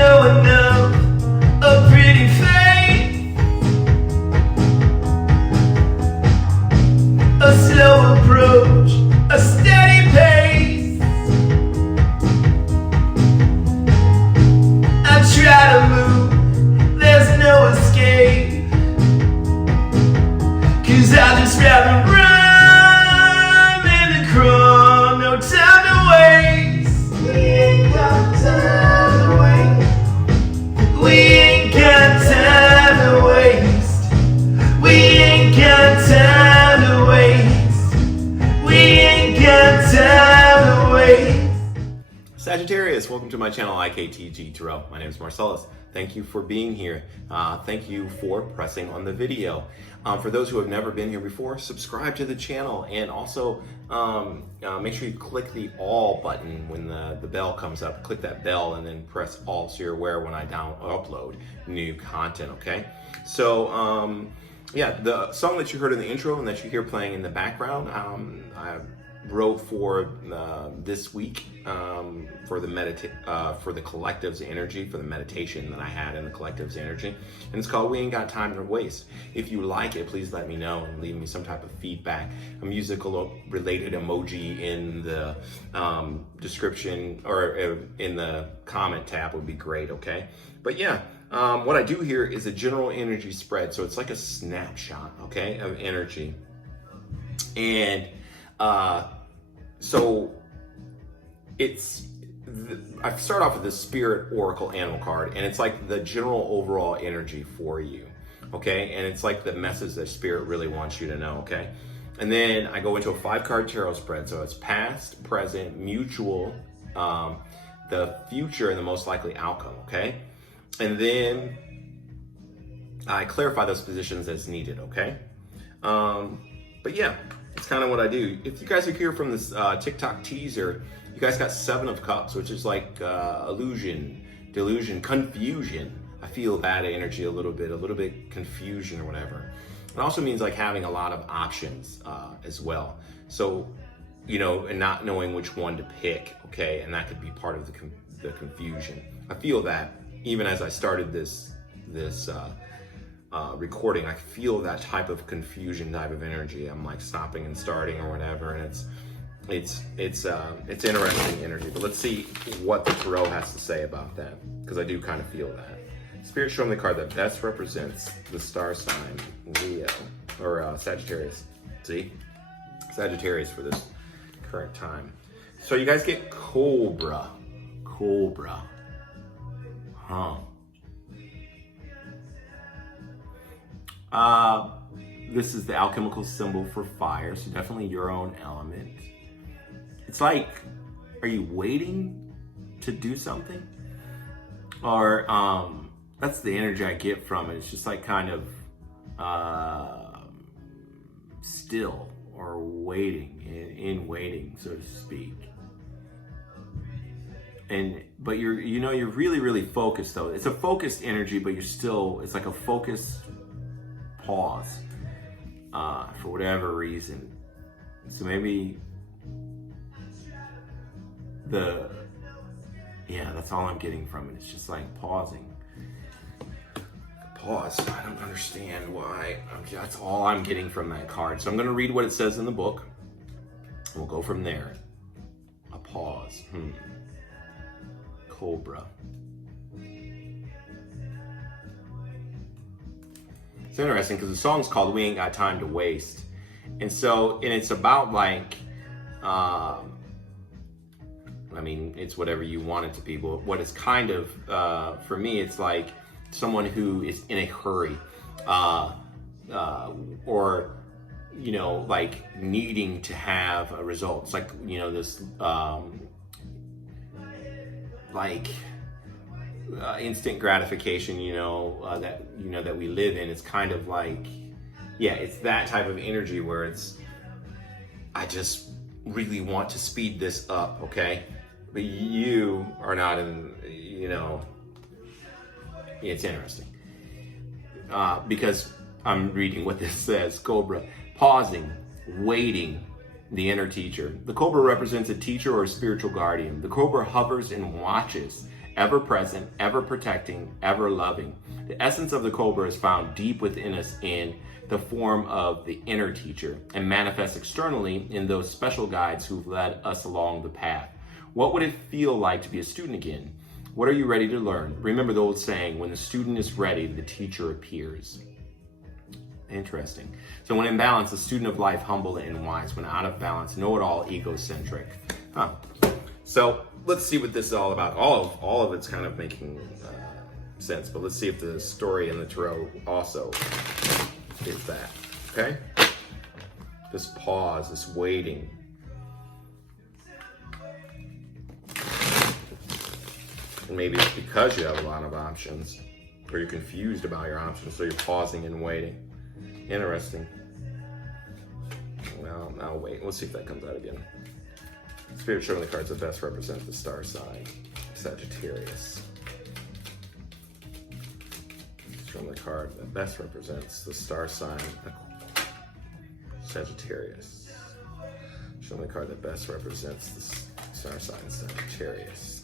know enough of pretty face, a slow approach, a steady pace. I try to move, there's no escape, 'cause I'd just rather run than to crawl. No time to waste, we ain't got time to waste. We ain't got time to waste. We ain't got time to waste. We ain't got time to waste. Sagittarius, welcome to my channel IKTG Terrell. My name is Marcellus. Thank you for being here. Thank you for pressing on the video. For those who have never been here before, subscribe to the channel, and also make sure you click the all button when the bell comes up. Click that bell and then press all so you're aware when I upload new content, okay? So yeah, the song that you heard in the intro and that you hear playing in the background, I wrote for this week for the collective's energy, for the meditation that I had in the collective's energy, and it's called "We Ain't Got Time to Waste." If you like it, please let me know and leave me some type of feedback. A musical related emoji in the description or in the comment tab would be great, okay? But yeah, what I do here is a general energy spread, so it's like a snapshot, okay, of energy. And so I start off with the Spirit Oracle Animal card, and it's like the general overall energy for you, okay? And it's like the message that Spirit really wants you to know, okay? And then I go into a 5-card tarot spread, so it's past, present, mutual, the future, and the most likely outcome, okay? And then I clarify those positions as needed, okay? But yeah, it's kind of what I do. If you guys are here from this TikTok teaser, you guys got 7 of Cups, which is like illusion, delusion, confusion. I feel that energy a little bit confusion or whatever. It also means like having a lot of options as well. So, you know, and not knowing which one to pick, okay? And that could be part of the confusion. I feel that even as I started this recording, I feel that type of confusion, type of energy. I'm like stopping and starting or whatever, and it's interesting energy. But let's see what the tarot has to say about that, because I do kind of feel that. Spirit, show me the card that best represents the star sign Leo or Sagittarius. See, Sagittarius for this current time. So you guys get Cobra, huh? This is the alchemical symbol for fire, so definitely your own element. It's like, are you waiting to do something? Or that's the energy I get from it. It's just like kind of still or waiting, in waiting, so to speak. But you're really focused though. It's a focused energy, but it's like a focused pause for whatever reason. So maybe that's all I'm getting from it. It's just like pausing. Pause. I don't understand why. That's all I'm getting from that card. So I'm going to read what it says in the book. We'll go from there. A pause. Cobra. It's interesting because the song's called "We Ain't Got Time to Waste," and it's about like, I mean, it's whatever you want it to be. But what it's kind of, for me, it's like someone who is in a hurry, or you know, like needing to have a result. It's like, you know, this like instant gratification, that we live in. It's kind of like, yeah, it's that type of energy where it's, I just really want to speed this up, okay? But you are not in, it's interesting. Because I'm reading what this says. Cobra, pausing, waiting, the inner teacher. The cobra represents a teacher or a spiritual guardian. The cobra hovers and watches ever present, ever protecting, ever loving. The essence of the Cobra is found deep within us in the form of the inner teacher and manifests externally in those special guides who've led us along the path. What would it feel like to be a student again? What are you ready to learn? Remember the old saying, when the student is ready, the teacher appears. Interesting. So when in balance, a student of life, humble and wise. When out of balance, know-it-all, egocentric. So let's see what this is all about. All of it's kind of making sense, but let's see if the story in the tarot also is that, okay? This pause, this waiting. And maybe it's because you have a lot of options, or you're confused about your options, so you're pausing and waiting. Interesting. Well, now wait. Let's see if that comes out again. Spirit, show me the cards that best represent the star sign, Sagittarius. Show me the card that best represents the star sign, Sagittarius. Show me the card that best represents the star sign, Sagittarius.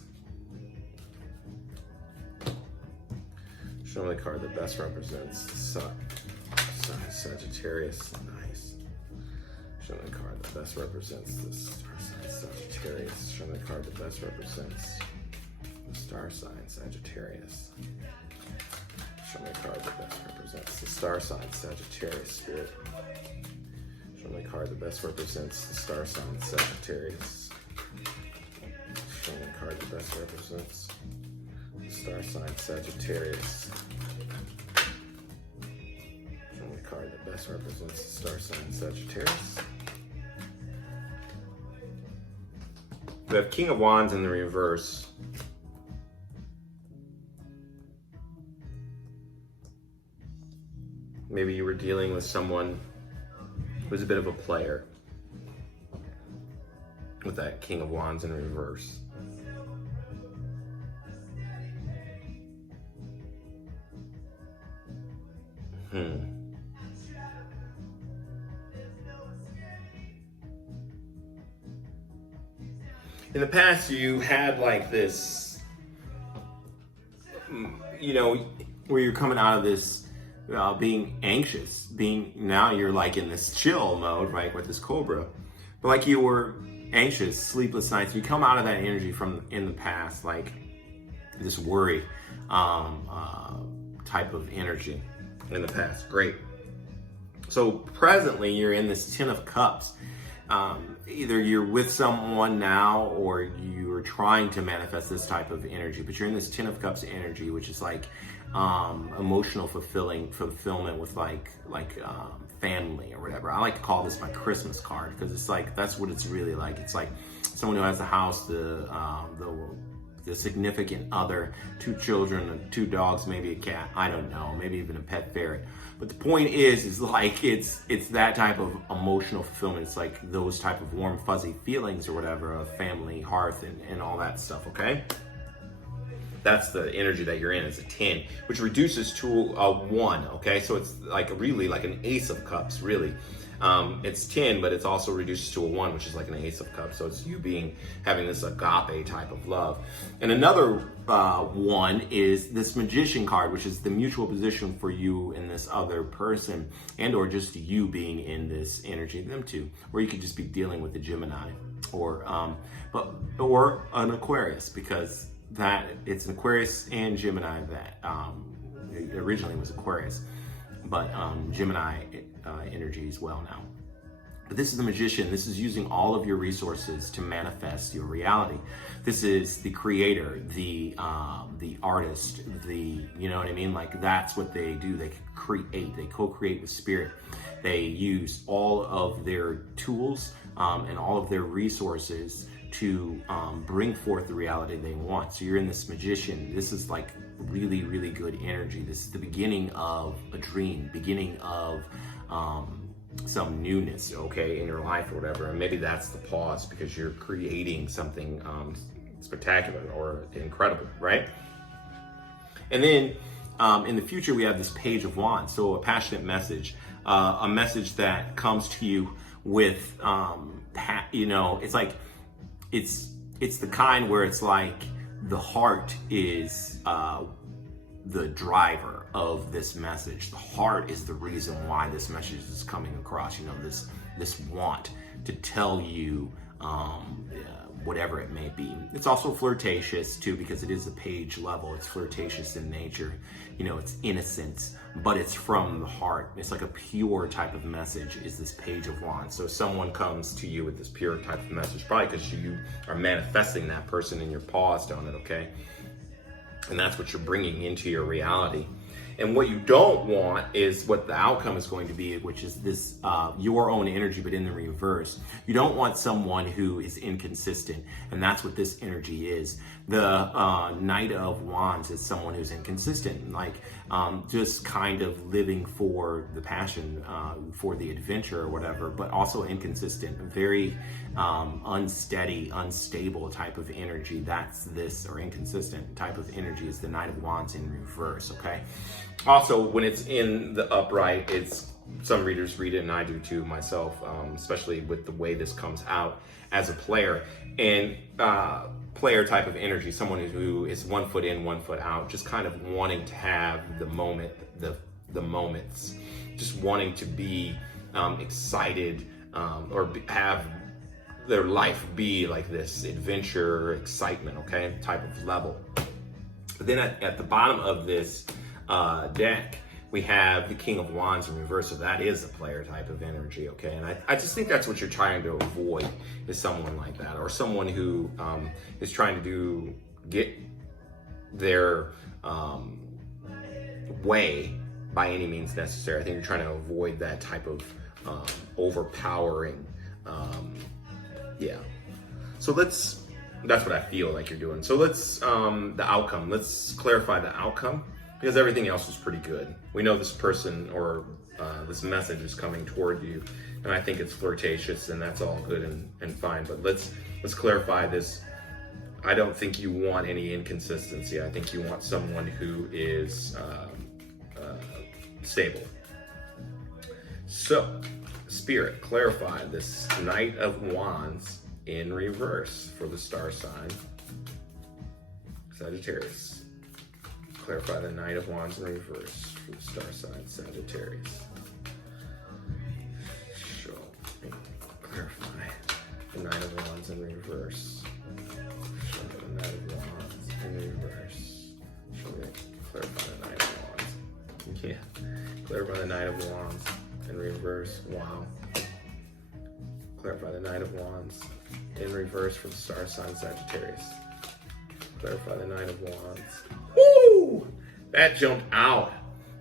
Show me the card that best represents the Sagittarius. Nice. Show me the card that best represents the star sign, Sagittarius. Show me the card that best represents the star sign, Sagittarius. Show me a card that best represents the star sign, Sagittarius, Spirit. Show me a card that best represents the star sign, Sagittarius. Show me a card that best represents the star sign, Sagittarius. Show me a card that best represents the star sign, Sagittarius. We have King of Wands in the reverse. Maybe you were dealing with someone who was a bit of a player with that King of Wands in reverse. In the past, you had like this, you know, where you're coming out of this being anxious, now you're like in this chill mode, right, with this Cobra. But like you were anxious, sleepless nights, you come out of that energy from in the past, like this worry type of energy in the past. Great. So presently you're in this Ten of Cups. Either you're with someone now or you're trying to manifest this type of energy, but you're in this Ten of Cups energy, which is like emotional fulfillment with like family or whatever. I like to call this my Christmas card because it's like, that's what it's really like. It's like someone who has a house, the significant other, 2 children, 2 dogs, maybe a cat, I don't know, maybe even a pet ferret. But the point is like it's that type of emotional fulfillment. It's like those type of warm fuzzy feelings or whatever of family, hearth, and all that stuff, okay? That's the energy that you're in. It's a 10, which reduces to a 1, okay? So it's like really like an Ace of Cups, really. It's 10, but it's also reduces to a 1, which is like an Ace of Cups. So it's you having this agape type of love. And another 1 is this Magician card, which is the mutual position for you and this other person, and or just you being in this energy, them two, or you could just be dealing with a Gemini or an Aquarius, because that it's an Aquarius and Gemini that originally was Aquarius, but Gemini energy as well now. But this is the Magician. This is using all of your resources to manifest your reality. This is the creator, the artist, you know what I mean? Like that's what they do. They create, they co-create with spirit. They use all of their tools and all of their resources to bring forth the reality they want. So you're in this Magician. This is like really, really good energy. This is the beginning of a dream, beginning of some newness, okay, in your life or whatever. And maybe that's the pause because you're creating something spectacular or incredible, right? And then in the future, we have this Page of Wands. So a passionate message, a message that comes to you with, you know, it's like, it's the kind where it's like the heart is the driver of this message. The heart is the reason why this message is coming across. You know, this want to tell you whatever it may be. It's also flirtatious too, because it is a page level. It's flirtatious in nature. You know, it's innocent, but it's from the heart. It's like a pure type of message is this Page of Wands. So someone comes to you with this pure type of message, probably because you are manifesting that person and you're paused on it, okay? And that's what you're bringing into your reality. And what you don't want is what the outcome is going to be, which is this your own energy, but in the reverse. You don't want someone who is inconsistent, and that's what this energy is. The Knight of Wands is someone who's inconsistent, like just kind of living for the passion, for the adventure or whatever, but also inconsistent, very unsteady, unstable type of energy. That's this, or inconsistent type of energy is the Knight of Wands in reverse, okay? Also, when it's in the upright, it's, some readers read it, and I do too myself, especially with the way this comes out as a player. And player type of energy, someone who is 1 foot in, 1 foot out, just kind of wanting to have the moment, the moments, just wanting to be excited, or have their life be like this adventure, excitement, okay, type of level. But then at the bottom of this deck, we have the King of Wands in reverse, so that is a player type of energy, okay? And I just think that's what you're trying to avoid, is someone like that, or someone who is trying to get their way by any means necessary. I think you're trying to avoid that type of overpowering, yeah. So that's what I feel like you're doing. So let's, the outcome, let's clarify the outcome, because everything else is pretty good. We know this person or this message is coming toward you, and I think it's flirtatious, and that's all good and fine. But let's clarify this. I don't think you want any inconsistency. I think you want someone who is stable. So, Spirit, clarify this Knight of Wands in reverse for the star sign Sagittarius. Clarify the Knight of Wands in reverse for the star sign Sagittarius. Show me. Clarify the Knight of Wands in reverse. Show me the Knight of Wands in reverse. Show me. Clarify the Knight of Wands. Yeah. Clarify the Knight of Wands in reverse. Wow. Clarify the Knight of Wands in reverse for the star sign Sagittarius. Clarify the Knight of Wands. Woo! That jumped out.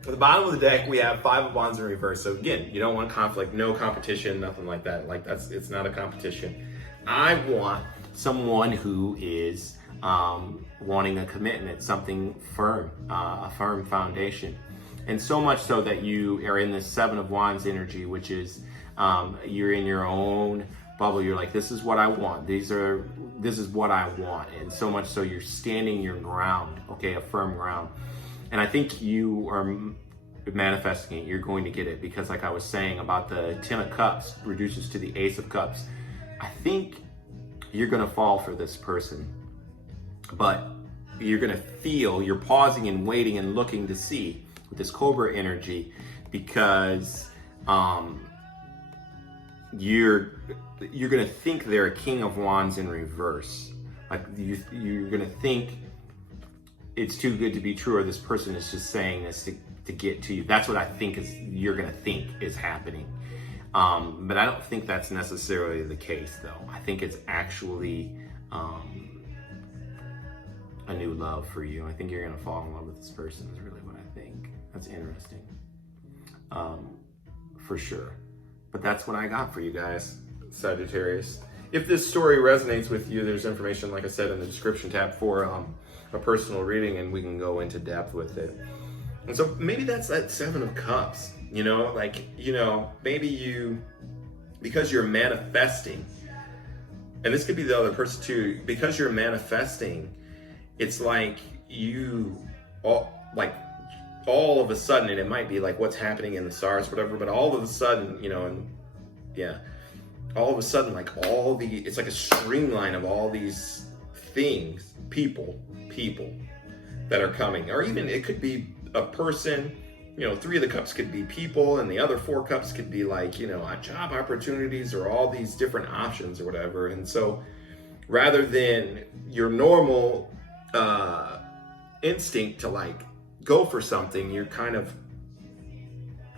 At the bottom of the deck, we have 5 of Wands in reverse. So again, you don't want conflict, no competition, nothing like that. Like it's not a competition. I want someone who is wanting a commitment, something firm, a firm foundation. And so much so that you are in this 7 of Wands energy, which is you're in your own bubble. You're like, this is what I want. This is what I want. And so much so you're standing your ground, okay, a firm ground. And I think you are manifesting it. You're going to get it, because like I was saying about the 10 of Cups reduces to the Ace of Cups. I think you're going to fall for this person, but you're going to feel, you're pausing and waiting and looking to see with this Cobra energy, because you're gonna think they're a King of Wands in reverse. Like you're gonna think it's too good to be true, or this person is just saying this to get to you. That's what I think you're gonna think is happening. But I don't think that's necessarily the case, though. I think it's actually a new love for you. I think you're gonna fall in love with this person is really what I think. That's interesting, for sure. But that's what I got for you guys, Sagittarius. If this story resonates with you, there's information, like I said, in the description tab for a personal reading, and we can go into depth with it. And so maybe that's that 7 of Cups, you know, like, you know, maybe you, because you're manifesting, and this could be the other person too, because you're manifesting, it's like you, all of a sudden, and it might be like what's happening in the stars, whatever, but all of a sudden, you know, and yeah, all of a sudden, like it's like a streamline of all these things people that are coming, or even it could be a person. You know, 3 of the cups could be people, and the other 4 cups could be like, you know, job opportunities or all these different options or whatever. And so rather than your normal instinct to like go for something, you're kind of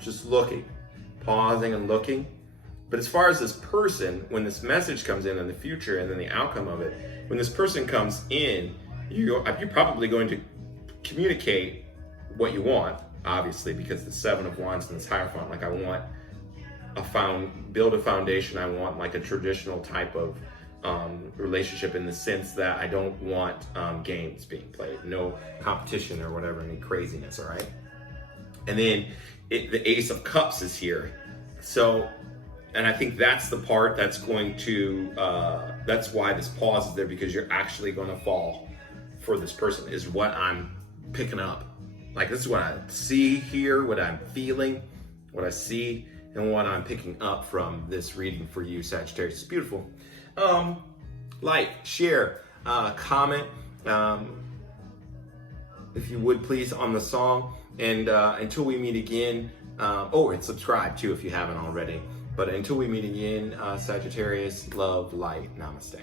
just looking, pausing and looking. But as far as this person, when this message comes in the future and then the outcome of it, when this person comes in, you're probably going to communicate what you want, obviously, because the 7 of Wands and this Hierophant, like I want build a foundation. I want like a traditional type of relationship, in the sense that I don't want games being played, no competition or whatever, any craziness, all right? And then the Ace of Cups is here. So, and I think that's the part that's going to, that's why this pause is there, because you're actually going to fall for this person, is what I'm picking up. Like, this is what I see here, what I'm feeling, what I see, and what I'm picking up from this reading for you, Sagittarius. It's beautiful. Like, share, comment, if you would please, on the song. And until we meet again, and subscribe too if you haven't already. But until we meet again, Sagittarius, love, light, namaste.